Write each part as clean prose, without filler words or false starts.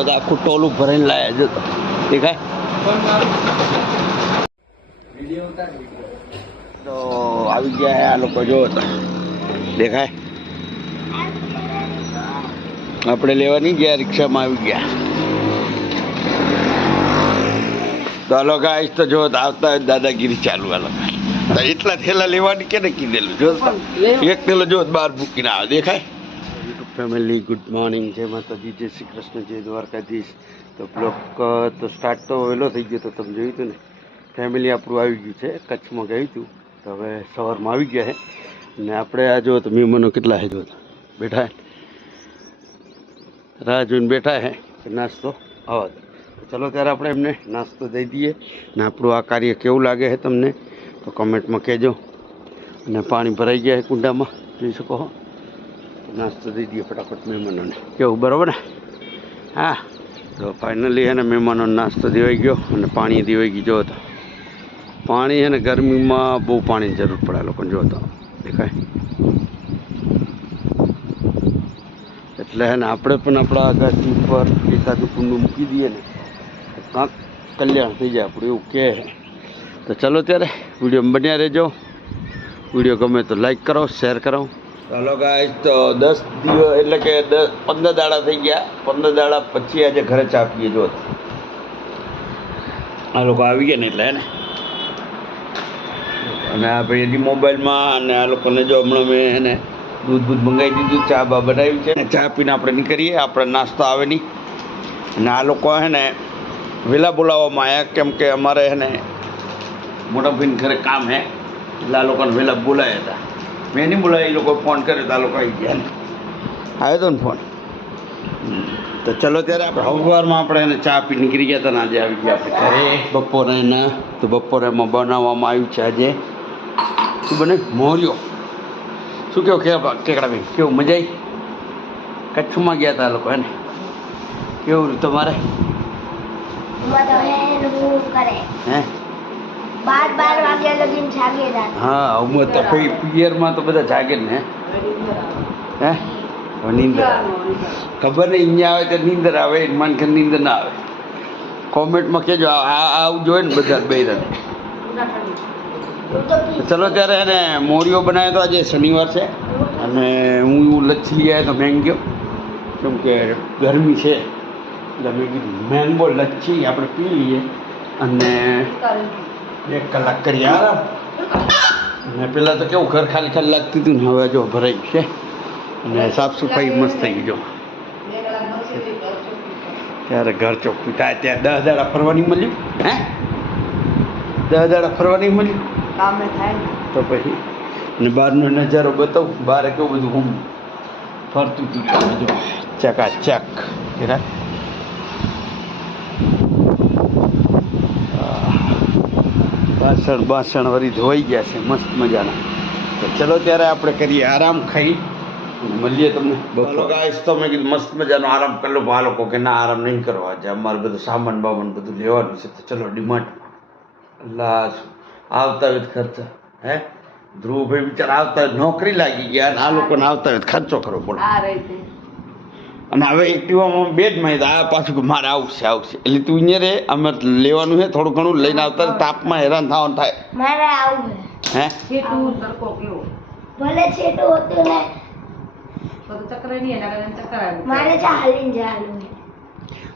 આખું ટોલું ભરાઈને લાયા જો તો દેખાય તો આવી ગયા આ લોકો જો તો દેખાય આપણે લેવા નહીં ગયા રિક્ષામાં આવી ગયા તો આ લોકો આવીશ તો જો આવતા હોય દાદાગીરી ચાલુ આ લોકો એટલા થેલા લેવાની કે ને કીધેલું જો એક થેલો જો બહાર મૂકીને આવે દેખાય ફેમિલી ગુડ મોર્નિંગ જય માતાજી જય શ્રી કૃષ્ણ જય દ્વારકાધીશ તો બ્લોગ તો સ્ટાર્ટ તો વહેલો થઈ ગયો તો તમે જોયું હતું ને ફેમિલી આપણું આવી ગયું છે કચ્છમાં ગયું હતું તો હવે સવારમાં આવી ગયા છે ને આપણે આ જો તો મહેમાનો કેટલા છે જો બેઠા રાહ જોઈને બેઠા છે કે નાસ્તો આવા તો ચલો ત્યારે આપણે એમને નાસ્તો દઈ દઈએ ને આપણું આ કાર્ય કેવું લાગે છે તમને તો કમેન્ટમાં કહેજો અને પાણી ભરાઈ ગયા છે કુંડામાં જોઈ શકો છો નાસ્તો દઈ દઈએ ફટાફટ મહેમાનોને કેવું બરાબર ને હા તો ફાઇનલી છે ને મહેમાનોને નાસ્તો દેવાઈ ગયો અને પાણી દેવાઈ ગયું જો તો પાણી છે ને ગરમીમાં બહુ પાણીની જરૂર પડે લોકોને જો તો દેખાય એટલે છે ને આપણે પણ આપણા ગાડી ઉપર એકાદું કુંડું મૂકી દઈએ ને કાંક કલ્યાણ થઈ જાય આપણું એવું કહે તો ચલો ત્યારે વિડીયો બન્યા રહેજો વિડીયો ગમે તો લાઈક કરો શેર કરો ચાલો ગાઈસ તો 10 દિવસ એટલે કે 15 દાડા થઈ ગયા 15 દાડા પછી આજે ઘરે ચા પીએ જો આ લોકો આવી ગયા ને એટલે ને અને આ ભાઈ હજી મોબાઈલમાં અને આ લોકોને જો હમણાં મેં એને દૂધ મંગાવી દીધું ચા બા બનાવી છે ચા પીને આપણે નીકળીએ આપણે નાસ્તો આવે નહીં અને આ લોકો હે ને વહેલા બોલાવવામાં આવ્યા કેમ કે અમારે હે ને મોટા ભાઈને ઘરે કામ હે એટલે આ લોકોને વહેલા બોલાયા હતા મેં નહીં બોલાવ્યા એ લોકો ફોન કર્યો તો આ લોકો આવી ગયા ને આવ્યો હતો ને ફોન તો ચલો ત્યારે આપણે સવારમાં આપણે એને ચા પી નીકળી ગયા હતા ને આજે આવી ગયા આપણે ઘરે બપોરે એના તો બપોરે એમાં બનાવવામાં આવ્યું છે આજે શું બને મોરિયો શું કેવું કેકડા ભાઈ કેવું મજા આવી કચ્છમાં ગયા હતા લોકો એને કેવું તમારે હે 12 વાગ્યા લગીને જાગે હા હું તો પિયરમાં તો બધા જાગે ને હે નીંદર ખબર નહીં અહીંયા આવે તો નીંદર આવે મન કે નીંદર ના આવે કોમેન્ટમાં કહેજો આવું જોઈએ ને બધા બૈરાને ચલો ત્યારે એને મોરિયો બનાવ્યો તો આજે શનિવાર છે અને હું લચ્છી લઈ આવ્યો તો મેંગ્યો કેમ કે ગરમી છે એટલે મેં કીધું મેંગો લચ્છી આપણે પી લઈએ અને 1 કલાક કરી આરામ અને પહેલાં તો કેવું ઘર ખાલી ખાલી લાગતું હતું ને હવે જો ભરાઈ છે અને સાફ સફાઈ મસ્ત થઈ ગઈ જો ત્યારે ઘર ચોખ્ખું થાય ત્યાં 10 દાડા ફરવાની મળ્યું હે 10 દાડા ફરવાની મળ્યું તો પછી અને બહારનો નજારો બતાવું બહાર કેવું બધું હું ફરતું હતું જો ચકાચક બાસણ વળી ધોઈ ગયા છે મસ્ત મજાના તો ચલો ત્યારે આપણે કરીએ આરામ ખાઈ મળીએ તમને બપોર ગાઈસ તો મેં કીધું મસ્ત મજાનો આરામ કરી લો આ લોકો કે ના આરામ નહીં કરવા છે અમારે બધું સામાન બામાન બધું લેવાનું છે તો ચલો ડિમાન્ડ અલ્લાહ આવતા હોય ખર્ચા હે ધ્રુવભાઈ બિચાર આવતા હોય નોકરી લાગી ગયા અને આ લોકોને આવતા હોય ખર્ચો કરવો પડે અને હવે એક્ટિવામાં બે જ માહિતી આ પાછું મારે આવશે એટલે તું અહીંયા રે અમે લેવાનું છે થોડું ઘણું લઈને આવતા તાપમાં હેરાન થવાનું થાય મારે આવું હે ભલે છેટું હોતું ને મારે ચાલીને જવાનું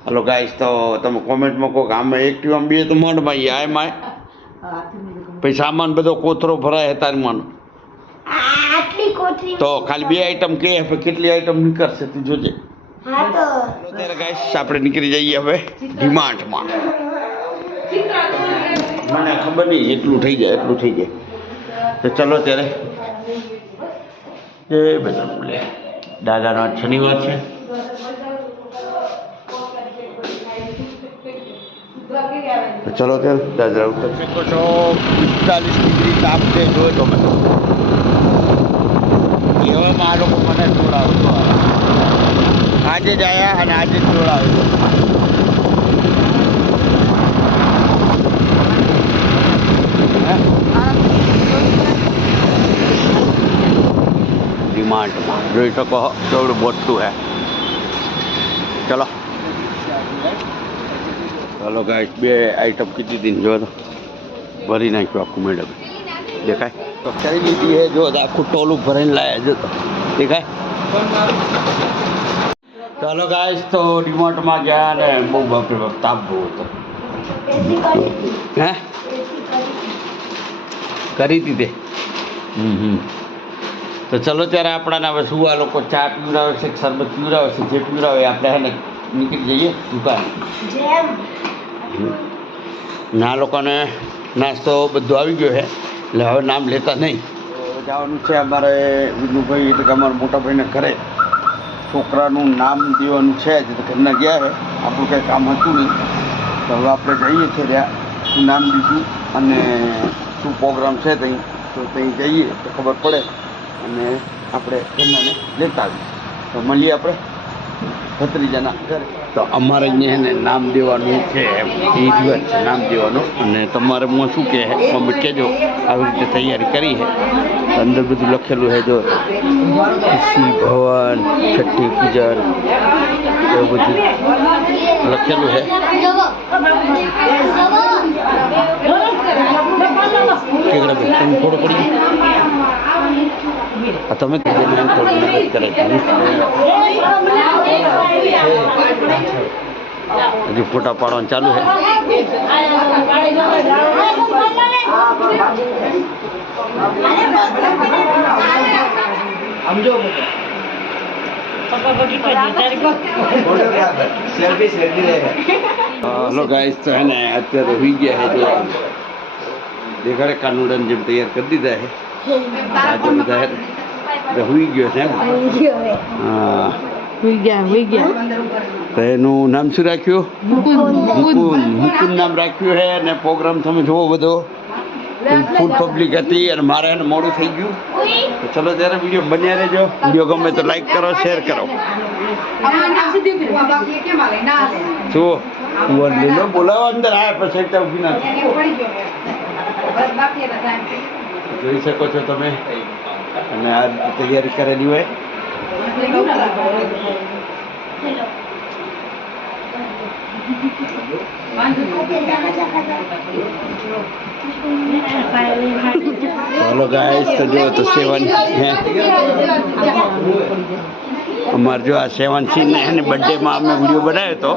હલો ગાઈસ તો તમે કોમેન્ટમાં કહો કે આમાં એક્ટિવામાં બે તો માંડમાં આમાં પછી સામાન બધો કોથરો ભરાય તારી માનો આટલી કોથરી તો ખાલી 2 આઈટમ કે કેટલી આઈટમ નીકળશે તું જોજે હા તો અત્યારે ગાઈસ આપણે નીકળી જઈએ હવે ડિમાન્ડમાં મને ખબર નહીં એટલું થઈ જાય તો ચલો ત્યારે એ બધા બોલે દાદાનો આજ શનિવાર છે તો ચલો ત્યારે દાદા ઉતર શકો છો 45 ડિગ્રી તાપ છે જોઈ તમે એવામાં આ લોકો મને જોડાવતો આજે જ આવ્યા અને આજે જ જોડાવ્યો ડિમાન્ડમાં જોઈ શકો કેવડું મોટું હે ચલો ચાલો ગાઈસ બે આઈટમ કીધી હતી ને જો તો ભરી નાખ્યું આખું મેડમ દેખાય તો કરી લીધી હે જો આખું ટોલું ભરીને લાયા જો તો દેખાય ચાલો ગાઈસ તો ડીમાર્ટમાં ગયા ને બહુ બાપરે બાપ તાપ બહુ હતો હે કરી હતી તે તો ચલો ત્યારે આપણાને હવે શું આ લોકો ચા પીવડાવે છે શરબત પીવડાવે છે જે પીવડાવે આપણે હે ને નીકળી જઈએ દુકાન ના લોકોને નાસ્તો બધું આવી ગયો છે એટલે હવે નામ લેતા નહીં જવાનું છે અમારે વિનુભાઈ એટલે કે અમારા મોટા ભાઈને ઘરે છોકરાનું નામ દેવાનું છે જે તો ઘરના ગયા છે આપણું કંઈ કામ હતું નહીં તો હવે આપણે જઈએ છીએ ત્યાં શું નામ દીધું અને શું પ્રોગ્રામ છે ત્યાં તો ત્યાં જઈએ તો ખબર પડે અને આપણે ઘરનાને લેતા આવીએ તો મળીએ આપણે ભત્રીજાના ઘરે તો અમારે અહીંયા એને નામ દેવાનું છે એ દિવસ છે નામ દેવાનું અને તમારે હું શું કહે મમ્મી કહેજો આવી રીતે તૈયારી કરી છે અંદર બધું લખેલું છે જો ખુશી ભવન છઠ્ઠી પૂજન એવું બધું લખેલું છે કેગડા ભાઈ તમે થોડો પડી તમે થોડી મહેનત કરે હજુ ફોટા પાડવાનું ચાલુ છે હલો ગાઈસ તો હે ને અત્યારે હોઈ ગયા છે જો દેખાડે કાનુડન જેમ તૈયાર કરી દીધા છે આજે બધા હોઈ ગયો છે હા હોઈ ગયા તો એનું નામ શું રાખ્યું મુકુંદ નામ રાખ્યું છે અને પ્રોગ્રામ તમે જોવો બધો ફૂલ પબ્લિક હતી અને મારે એને મોડું થઈ ગયું તો ચલો ત્યારે વિડીયો બન્યા રહેજો વિડીયો ગમે તો લાઈક કરો શેર કરો શું લઈ લો બોલાવો અંદર આ પછી એકદમ ઉભી ના જોઈ શકો છો તમે અને આ રીતે તૈયારી કરેલી હોય हेलो गाइस तो जो तो सेवन है અમારે જો આ સેવન સિંહ ને બર્થડે માં અમે વિડીયો બનાવ્યો તો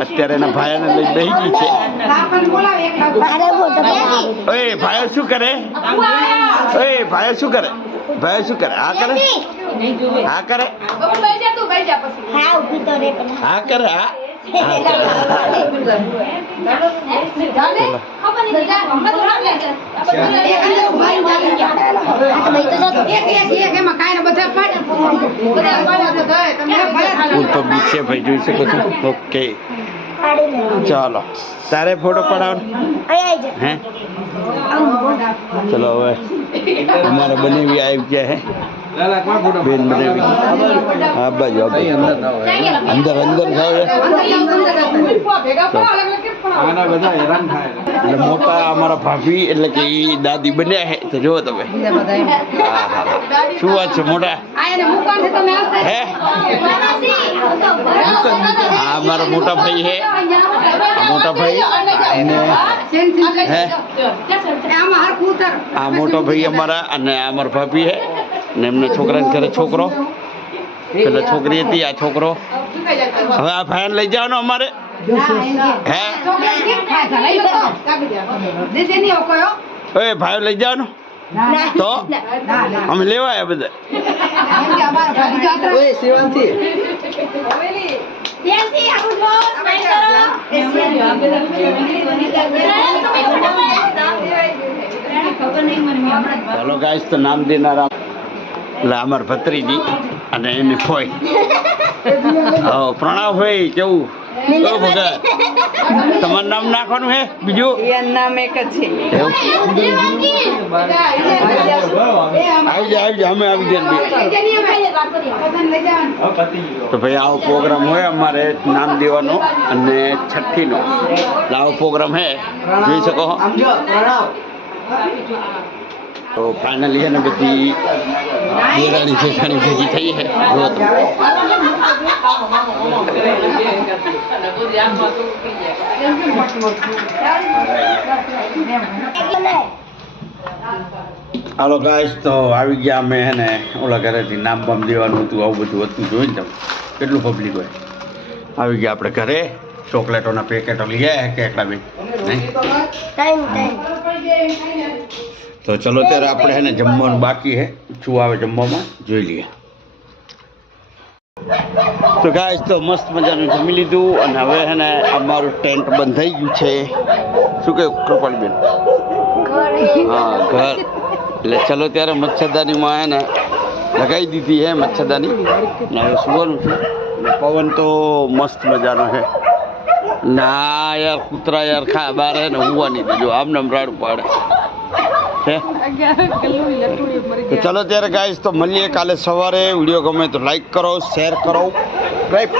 અત્યારે એના ભાઈને લઈ બેસી ગઈ છે ઓય ભાઈ શું કરે ઓય ભાઈ શું કરે ભાઈ શું કરે આ કરે આ કરે આ કરે આ પબ્લિક છે ભાઈ જોઈ શકો છો ઓકે ચાલો તારે ફોટો પડાવ હે ચલો હવે અમારે બનેવી આવી ગયા હે બેન બનેવી હા બાજુ અંદર અંદર જાવ એટલે મોટા અમારા ભાભી એટલે કે એ દાદી બન્યા છે તો જુઓ તમે શું વાત છે મોટા હે હા અમારા મોટા ભાઈ છે મોટા ભાઈ અને હે આ મોટો ભાઈ અમારા અને અમારા ભાભી છે ને એમના છોકરાને ઘરે છોકરો પેલા છોકરી હતી આ છોકરો હવે આ ભાઈ લઈ જવાનો અમારે હે ઓય ભાઈ લઈ જવાનો તો અમે લેવા આવ્યા બધા ચાલો ગાઈસ તો નામ દેનારા એટલે અમાર ભત્રીજી અને એની ફોઈ હા પ્રણામ ભાઈ કેવું ભગત તમારું નામ નાખવાનું હે બીજું નામ એક જ છે આવી જાય અમે આવી જાય તો ભાઈ આવો પ્રોગ્રામ હોય અમારે નામ દેવાનો અને છઠ્ઠીનો આવો પ્રોગ્રામ હે જોઈ શકો તો ફાઇનલી છે ને બધી દેરાણી જેઠાણી ભેગી થઈ છે જો તમે. હાલો ગાઈસ, તો આવી ગયા અમે હે ને ઓલા ઘરેથી નામ બામ દેવાનું હતું, આવું બધું હતું. જોઈને તમે કેટલું પબ્લિક હોય. આવી ગયા આપણે ઘરે, ચોકલેટોના પેકેટો લઈ આવ્યા કેટલા બી નહીં. તો ચલો ત્યારે આપણે હે ને જમવાનું બાકી છે, શું આવે જમવામાં જોઈ લઈએ. તો ગાઈસ, તો મસ્ત મજાનું જમી લીધું અને હવે હે ને અમારું ટેન્ટ બંધ થઈ ગયું છે. શું કહ્યું કૃપાલીબેન? હા, ઘર. એટલે ચલો ત્યારે મચ્છરદાનીમાં હે ને લગાવી દીધી હે મચ્છરદાની ને હવે સુવાનું છે. પવન તો મસ્ત મજાનો છે. ના યાર કૂતરા યાર ખા બાર હે ને હુવાની જો આમને આમ રાડું પાડે છે. તો ચલો ત્યારે ગાઈસ, તો મળીએ કાલે સવારે. વિડીયો ગમે તો લાઈક કરો, શેર કરો, સબસ્ક્રાઈબ.